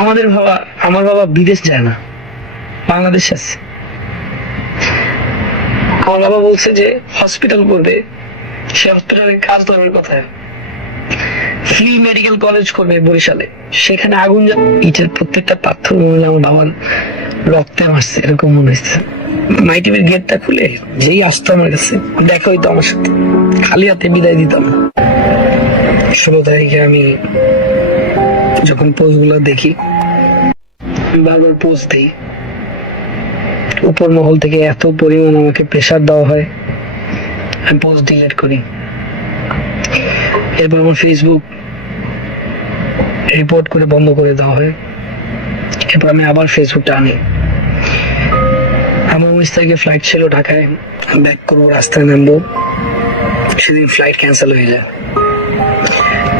আমার বাবা বিদেশ যায় না, বাংলাদেশে আছে। আমার বাবা বলছে যে হসপিটাল করবে, সে হসপিটালে কাজ ধরার কথা, ফ্রি মেডিকেল কলেজ করবে বরিশালে, সেখানে আগুন ইটের প্রত্যেকটা পাথর মনে আমার বাবার রক্তে মারছে, এরকম মনে হচ্ছে। মাই টিভির গেটটা খুলে যেই আসতো আমার কাছে দেখা হইতো আমার সাথে, খালি হাতে বিদায় দিতাম। 16 তারিখে আমি যখন পোস্ট গুলো দেখি, বারবার পোস্ট দিই, উপর মহল থেকে এত পরিমাণ আমাকে প্রেসার দেওয়া হয়, আমি পোস্ট ডিলিট করি। এরপর আমার ফেসবুক রিপোর্ট করে বন্ধ করে দেওয়া হয়। এরপর আমি আবার ফেসবুকটা আনি। আমার 19 তারিখে ফ্লাইট ছিল ঢাকায়, ব্যাক করবো, রাস্তায় নামবো, সেদিন ফ্লাইট ক্যান্সেল হয়ে যায়।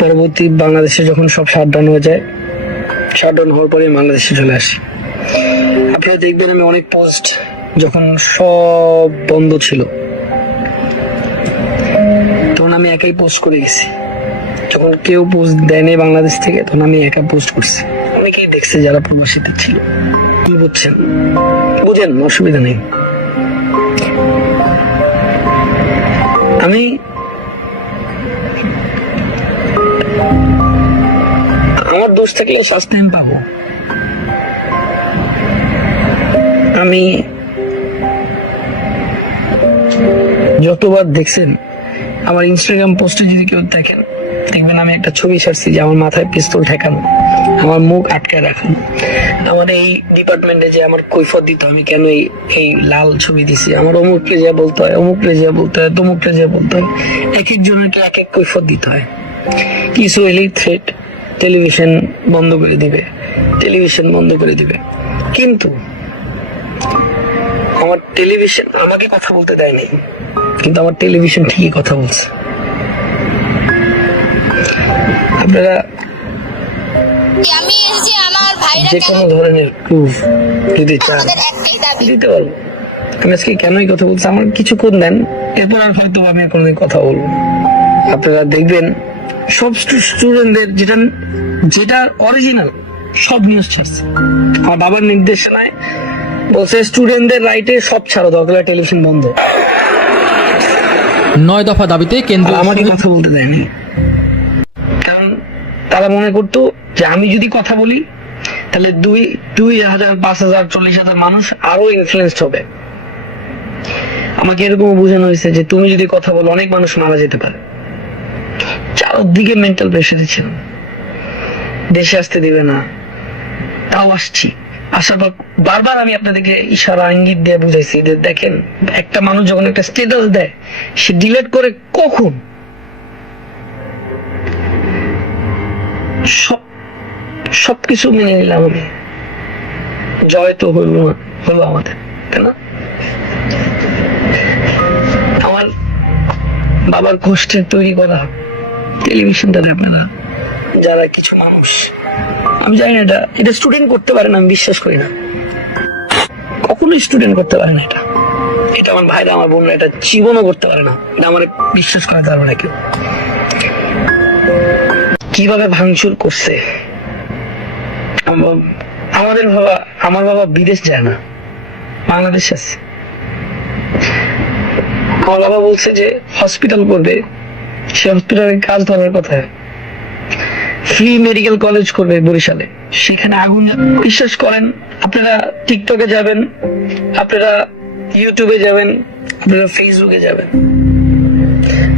পরবর্তী বাংলাদেশে যখন সব শাটডাউন হয়ে যায়, শাটডাউন হওয়ার পরে বাংলাদেশে চলে আসি। আপনারা দেখবেন আমি অনেক পোস্ট যখন সব বন্ধ ছিল তখন আমি একাই পোস্ট করে গেছি। যখন কেউ পোস্ট দেয়নি বাংলাদেশ থেকে তখন আমি একা পোস্ট করছি। অনেকেই দেখছে যারা প্রবাসীতে ছিল। কি বুঝছেন? বুঝেন, অসুবিধা নেই। আমি আমার দোষ থাকলে শাস্তি আমি পাবো। আমি যতবার দেখছেন আমার ইনস্টাগ্রাম পোস্টে, যদি কেউ দেখেন দেখবেন আমি একটা ছবি ছাড়ছি যে আমার মাথায় পিস্তল ঠেকানো, আমার মুখ আটকে রাখানো, আমার এই ডিপার্টমেন্টে যে আমার কৈফত দিতে আমি কেন এই লাল ছবি দিছি, আমার অমুক রেজিয়া বলতে হয়, অমুক রেজিয়া বলতে হয়, তমুক রেজিয়া বলতে হয়, এক একজনকে এক এক কৈফত দিতে হয়। কিছু এলেই থ্রেট, টেলিভিশন বন্ধ করে দিবে, টেলিভিশন বন্ধ করে দিবে। কিন্তু আমার টেলিভিশন আমাকে কথা বলতে দেয়নি, কিন্তু আমার টেলিভিশন ঠিকই কথা বলছে। আপনারা যে কোনো ধরনের প্রুফ যদি চান দিতে পারবো। আমি আজকে কেনই কথা বলছি, আমার কিছুক্ষণ দেন, এরপর আর হয়তো আমি কোনোদিন কথা বলবো। আপনারা দেখবেন সব স্টুডেন্টদের যেটা অরিজিনাল সব নিউজ ছাড়ছে। আমার বাবার নির্দেশনায় বলছে স্টুডেন্টদের রাইটে সব ছাড়ো, দরকার টেলিভিশন বন্ধ। 9 দফা দাবিতে কেন্দ্র আমাকে কথা বলতে দেয়নি, কারণ তারা মনে করতো যে আমি যদি কথা বলি তাহলে 2,000, 5,000, 40,000 মানুষ আরো ইনফ্লুয়েন্সড হবে। আমাকে এরকম বোঝানো হয়েছে যে তুমি যদি কথা বলো অনেক মানুষ মারা যেতে পারে। চারদিকে মেন্টাল প্রেশার ছিল, দেশে আসতে দিবে না। তাও আসছি, আসার পর বারবার আমি আপনাদেরকে ইশারা ইঙ্গিত দিয়ে বুঝাইছি যে দেখেন, একটা মানুষ যখন একটা স্ট্যাটাস দেয় সে ডিলিট করে কখন, সবকিছু মেনে নিলাম আমি। জয় তো হলো আমাদের, তাই না? আমার বাবার কষ্টের তৈরি করা টেলিভিশনটা আপনারা যারা কিছু মানুষ, আমি জানি না এটা স্টুডেন্ট করতে পারে না, আমি বিশ্বাস করি না, কখনোই স্টুডেন্ট করতে পারে না। এটা আমার ভাইরা, আমার বোনরা এটা জীবনও করতে পারে না। এটা আমার বিশ্বাস করাতে পারবে না কেউ। কিভাবে ভাঙচুর করছে। আমার বাবা বিদেশ যায় না, বাংলাদেশে আছে। আমার বাবা বলছে যে হসপিটাল করবে, সে হসপিটালে কাজ ধরার কথা, ফ্রি মেডিকেল কলেজ করবে বরিশালে, সেখানে আগুন। বিশ্বাস করেন, আপনারা টিকটকে যাবেন, আপনারা ইউটিউবে যাবেন, আপনারা ফেসবুকে যাবেন,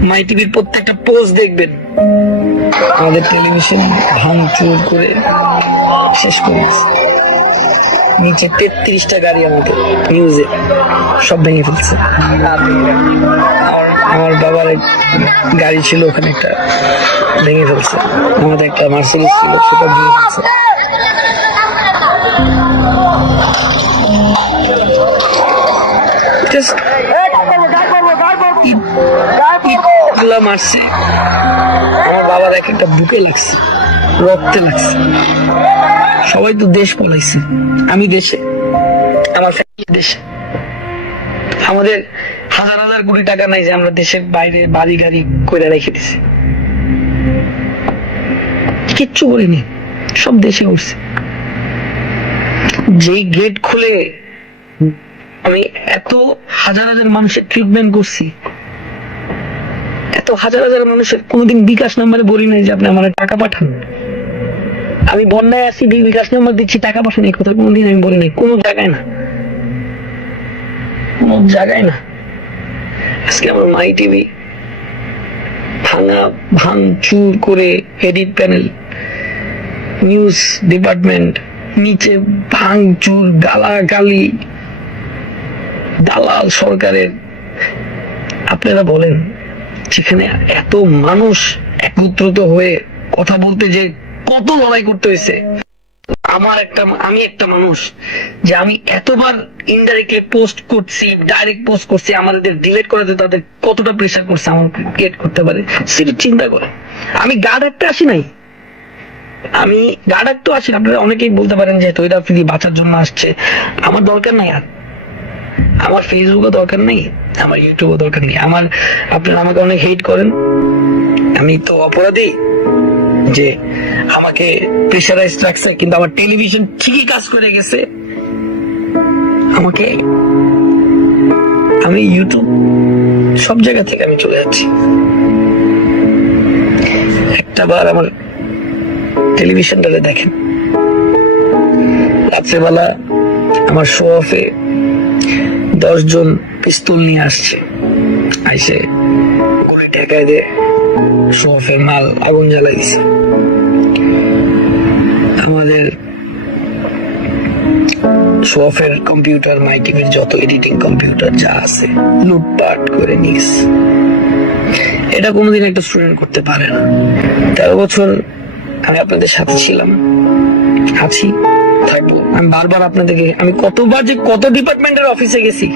মাই টিভির প্রত্যেকটা পোস্ট দেখবেন আমাদের টেলিভিশন ভাঙচুর করে শেষ করে গেছে। নিচে 33টা গাড়ি আমাকে নিউজে সব ভেঙে ফেলছে। আমার বাবার গাড়ি ছিল, ওখানে একটা ভেঙে ফেলছে। আমাদের একটা মার্সিডিজ ছিল, সেটা ভেঙে ফেলছে। মারছে আমার বাবার এক একটা বুকে লাগছে, রক্তে লাগছে। সবাই তো দেশ পালাইছে, আমি দেশে, আমার ফ্যামিলি দেশে। আমাদের হাজার হাজার কোটি টাকা নাই যে আমরা দেশের বাইরে বাড়ি গাড়ি করে রেখে দিছি। কিচ্ছু করিনি, সব দেশে উঠছে। যেই গেট খুলে আমি এত হাজার হাজার মানুষের ট্রিটমেন্ট করছি, এত হাজার হাজার মানুষের কোনোদিন বিকাশ নাম্বারে বলি নাই যে আপনি আমার টাকা পাঠান। আমি বন্যায় আসি বিকাশ নাম্বার দিচ্ছি টাকা পাঠান, এই কথা কোনোদিন আমি বলি নাই, কোনো জায়গায় না, কোনো জায়গায় না। আজকে আমার মাই টিভি ভাঙচুর করে, এডিট প্যানেল, নিউজ ডিপার্টমেন্ট নিচে ভাঙচুর, গালাগালি, দালাল সরকারের। আপনারা বলেন, যেখানে এত মানুষ একত্রিত হয়ে কথা বলতে যে কত লড়াই করতে হয়েছে। আমি একটা মানুষ যে আমি এতবার ইনডাইরেক্টলি পোস্ট করছি, ডাইরেক্ট পোস্ট করছি, আমাদের ডিলিট করাতে তাদের কতটা প্রেসার করছে আমাকে ক্রিয়েট করতে পারে সেটা চিন্তা করে। আমি গার্ড একটা আসি নাই, আমি গার্ড একটা আসি। আপনারা অনেকেই বলতে পারেন যে তৈরি আফ্রিদি বাঁচার জন্য আসছে, আমার দরকার নাই। আর আমার ফেসবুকও দরকার নেই, আমার ইউটিউবও দরকার নেই। আপনারা আমাকে অনেক হেট করেন, আমি তো অপরাধী যে আমাকে প্রেশারাইজ রাখছে, কিন্তু আমার টেলিভিশন ঠিকই কাজ করে গেছে। আমি ইউটিউব সব জায়গা থেকে আমি চলে যাচ্ছি। একটাবার আমার টেলিভিশনটাতে দেখেন, রাত্রেবেলা আমার শো অফে 10 জন পিস্তল নিয়ে আসছে, আইসে গুলি ঠেকায় দিয়ে শো অফের মাল আগুন জ্বালাই দিছে। আমাদের শো অফের কম্পিউটার, মাই টিভির যত এডিটিং কম্পিউটার যা আছে লুটপাট করে নিয়েছে। এটা কোনোদিন একটা স্টুডেন্ট করতে পারে না। 13 বছর আমি আপনাদের সাথে ছিলাম, আছি, থাকবো। আমি বারবার আপনাদেরকে, আমি কতবার যে কত ডিপার্টমেন্টের অফিসে গেছি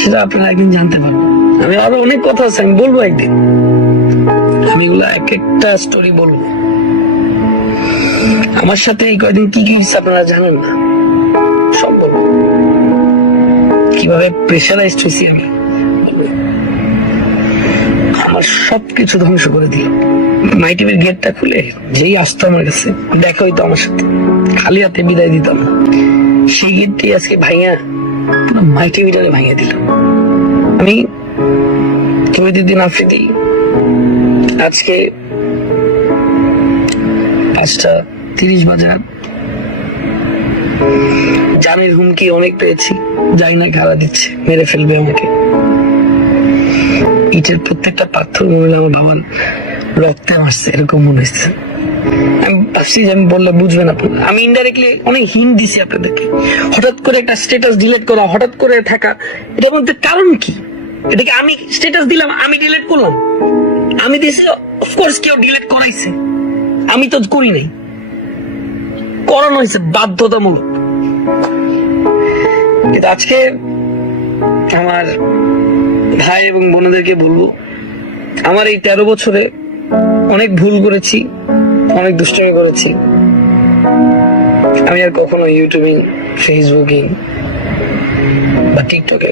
সেটা আপনারা একদিন জানতে পারবেন। আমি আরো অনেক কথা আছে, আমি বলবো একদিন, আমি এগুলো এক একটা স্টোরি বলবো। আমার সাথে এই কয়দিন কি কি হয়েছে আপনারা জানেন না, সব বলবো। কিভাবে প্রেশারাইজড হয়েছি আমি, আমার সবকিছু ধ্বংস করে দিল। মাই টিভির গেটটা খুলে যেই আসতো আমার কাছে, দেখা হইতো আমার সাথে, খালি হাতে বিদায় দিতাম, সেই গেটটি আজকে ভাইয়া পুরো মাই টিভিটারে ভাইয়া দিল। আমি তৈরিউদ্দিন আফ্রিদি আজকে 5:30 বাজে জানের হুমকি অনেক পেয়েছি, যাই না গালা দিচ্ছে, মেরে ফেলবে আমাকে। ইটের প্রত্যেকটা পাথর মনে হলো আমার বাবার রক্তে মারছে, এরকম মনে হচ্ছে। আমি ভাবছি যে আমি বললে বুঝবেন আপনারা। আমি ইনডাইরেক্টলি অনেক হিন্ট দিছি আপনাদেরকে। হঠাৎ করে একটা স্ট্যাটাস ডিলিট করা, হঠাৎ করে থাকা, এটার মধ্যে কারণ কি? এটাকে আমি স্ট্যাটাস দিলাম, আমি ডিলিট করলাম, আমি দিছি, অফকোর্স কেউ ডিলিট করাইছে, আমি তো করি নাই, করানো হয়েছে বাধ্যতামূলক। কিন্তু আজকে আমার ভাই এবং বোনদেরকে বলবো, আমার এই 13 বছরে অনেক ভুল করেছি, অনেক দুষ্টুমি করেছি। আমি আর কখনো ইউটিউবিং, ফেসবুকিং বা টিকটকে